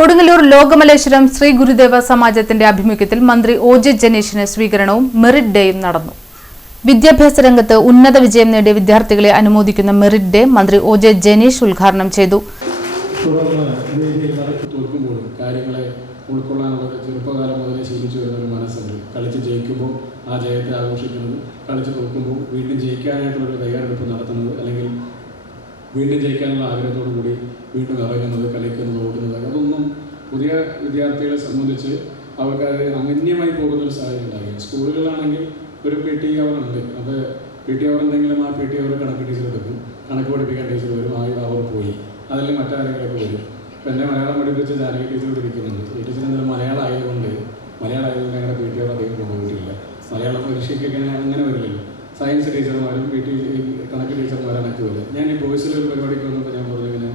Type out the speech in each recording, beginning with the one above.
കൊടുങ്ങല്ലൂർ ലോകമലേശ്വരം ശ്രീ ഗുരുദേവ സമാജത്തിന്റെ ആഭിമുഖ്യത്തിൽ മന്ത്രി ഒ.ജെ. ജനീഷിന് സ്വീകരണവും മെറിറ്റ് ഡേയും നടന്നു. വിദ്യാഭ്യാസ രംഗത്ത് ഉന്നത വിജയം നേടിയ വിദ്യാർത്ഥികളെ അനുമോദിക്കുന്ന മെറിറ്റ് ഡേ മന്ത്രി ഒ.ജെ. ജനീഷ് ഉദ്ഘാടനം ചെയ്തു. ചെറുപ്പകാലം മുതലേ ശീലിച്ചു വരുന്ന ഒരു മനസ്സുണ്ട്. കളിച്ച് ജയിക്കുമ്പോൾ ആ ജയത്തെ ആഘോഷിക്കുന്നത്, കളിച്ച് തോൽക്കുമ്പോൾ വീണ്ടും ജയിക്കാനായിട്ടുള്ളൊരു തയ്യാറെടുപ്പ് നടത്തുന്നത്, അല്ലെങ്കിൽ വീണ്ടും ജയിക്കാനുള്ള ആഗ്രഹത്തോടു കൂടി വീണ്ടും ഇറങ്ങുന്നത്, കളിക്കുന്നത്, ഓടുന്നത്, അതൊന്നും പുതിയ വിദ്യാർത്ഥികളെ സംബന്ധിച്ച് അവർക്ക് അനന്യമായി പോകുന്നൊരു സാഹചര്യം ഉണ്ടാകും. സ്കൂളുകളിലാണെങ്കിൽ ഒരു PT അവറുണ്ട്. അത് PT അവർ എന്തെങ്കിലും ആ PT അവർ കണക്ക് ടീച്ചർ എടുക്കും, കണക്ക് പഠിപ്പിക്കാൻ ടീച്ചർ വരും, അവർ പോയി, അതല്ലെങ്കിൽ മറ്റാരെങ്കിലൊക്കെ വരും. ഇപ്പം എന്നെ മലയാളം പഠിപ്പിച്ച് ജാനകി ടീച്ചർ ഇരിക്കുന്നുണ്ട്. ഈ ടീച്ചർ എന്തായാലും മലയാളം ആയതുകൊണ്ട് ഞങ്ങളുടെ PT അവർ അധികം കൊണ്ടുപോയിട്ടില്ല. മലയാളം പരീക്ഷയ്ക്കൊക്കെ അങ്ങനെ വരില്ലല്ലോ. സയൻസ് ടീച്ചർമാരും കണക്ക് ടീച്ചർമാരാണൊക്കെ വരിക. ഞാൻ ഈ ബോയ്സിൽ ഒരു പരിപാടിക്ക് വന്നപ്പോൾ ഞാൻ പറഞ്ഞു, ഇങ്ങനെ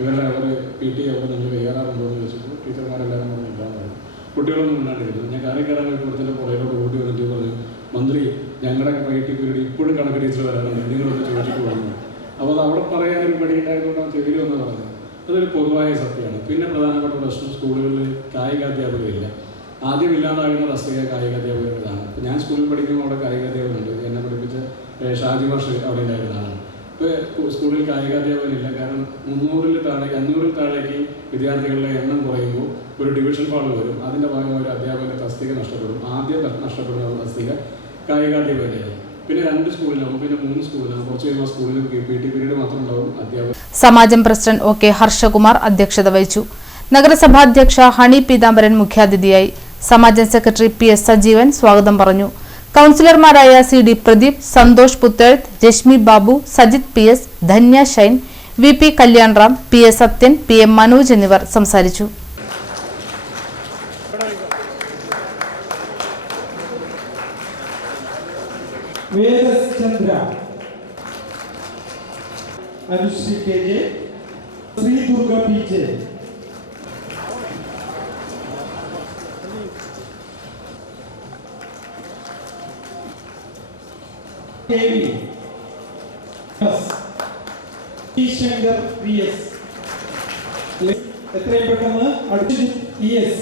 ഇവരുടെ PT അവർ നിങ്ങൾ തയ്യാറാകുമ്പോൾ എന്ന് ചോദിച്ചപ്പോൾ ടീച്ചർമാരെല്ലാവരും പറഞ്ഞില്ലാന്ന് പറഞ്ഞു. കുട്ടികളൊന്നും ഉണ്ടാണ്ടിരുന്നു. ഞാൻ കയറാൻ കൊടുത്തിൻ്റെ പുറയിലോട്ട് ഓടി വന്നിട്ട് പറഞ്ഞു, മന്ത്രി ഞങ്ങളുടെ PT പീരീഡ് ഇപ്പോഴും കണക്ക് ടീച്ചർ വരാറുണ്ട്, നിങ്ങളൊന്ന് ചോദിച്ചിട്ട് പറഞ്ഞു. അപ്പോൾ അത് അവിടെ പറയാനൊരു പടി ഉണ്ടായതുകൊണ്ടാണ് ചെവിയിൽ വന്ന് പറഞ്ഞത്. അതൊരു പൊതുവായ സത്യമാണ്. പിന്നെ പ്രധാനപ്പെട്ട പ്രശ്നം സ്കൂളുകളിൽ കായികാധ്യാപകരില്ല. ആദ്യം ഇല്ലാതാകുന്ന തസ്തിക കായികാധ്യാപകരുടേതാണ്. ഇപ്പോൾ ഞാൻ സ്കൂളിൽ പഠിക്കുമ്പോൾ അവിടെ കായികാധ്യാപകരുണ്ട്. എന്നെ പഠിപ്പിച്ച ഷാജി മാഷ് അവിടെ ഉണ്ടായിരുന്നതാണ്. ഇപ്പോൾ സ്കൂളിൽ കായികാധ്യാപകരില്ല. കാരണം 500-ൽ താഴേക്ക് വിദ്യാർത്ഥികളുടെ എണ്ണം കുറയുമ്പോൾ ഒരു ഡിവിഷൻ ഫാൾ വരും. അതിൻ്റെ ഭാഗമായി ഒരു അധ്യാപകൻ്റെ തസ്തിക നഷ്ടപ്പെടും. ആദ്യം നഷ്ടപ്പെടുന്ന തസ്തിക കായികാധ്യാപകരാണ്. പിന്നെ 2 സ്കൂളിലാവും, പിന്നെ 3 സ്കൂളിലാവും. കുറച്ച് കഴിയുമ്പോൾ സ്കൂളിൽ PT പീരീഡ് മാത്രം ഉണ്ടാവും. അധ്യാപകർ. സമാജം പ്രസിഡന്റ് O.K. ഹർഷകുമാർ അധ്യക്ഷത വഹിച്ചു. നഗരസഭാധ്യക്ഷ ഹണി പീതാംബരൻ മുഖ്യാതിഥിയായി. സമാജം സെക്രട്ടറി PS സജീവൻ സ്വാഗതം പറഞ്ഞു. കൗൺസിലർമാരായ CD Pradeep, Santhosh പുത്തേഴ്ത്ത്, Rashmi Babu, Sajith PS, Dhanya Shine, VP Kalyanram, PS Sathyan, PM Manoj എന്നിവർ സംസാരിച്ചു. Anushree KJ, Shri Durga PJ, KV, Shankar PS, എത്രയും പെട്ടെന്ന് അടുത്ത ES